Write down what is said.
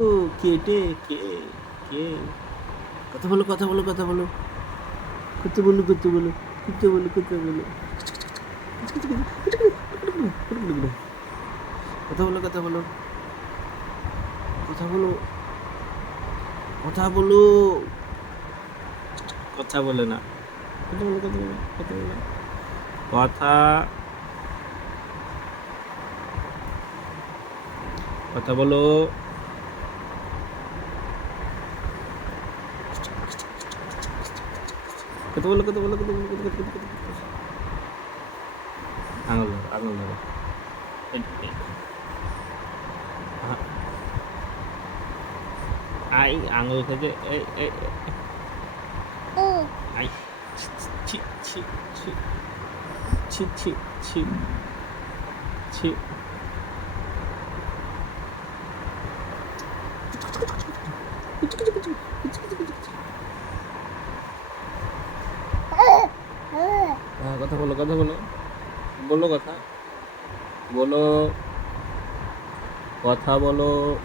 ও কেটে কে কে কথা বলো কথা বলো কথা বলো কথা বলো কথা বলো কথা বলো কথা বলো কথা বলো কথা বলো কথা বলো কথা বলো কথা বলে না কথা বলো কথা বলো কথা বলো কথা কথা বলো কথা বলো কথা বলো কথা বলো কথা বলো কথা বলো আঙুল ধরো আঙুল ধরো আই আঙুল থেকে এই এই আই ছি ছি ছি ছি ছি ছি ছি কথা বলো কথা বলো বলো কথা বলো কথা বলো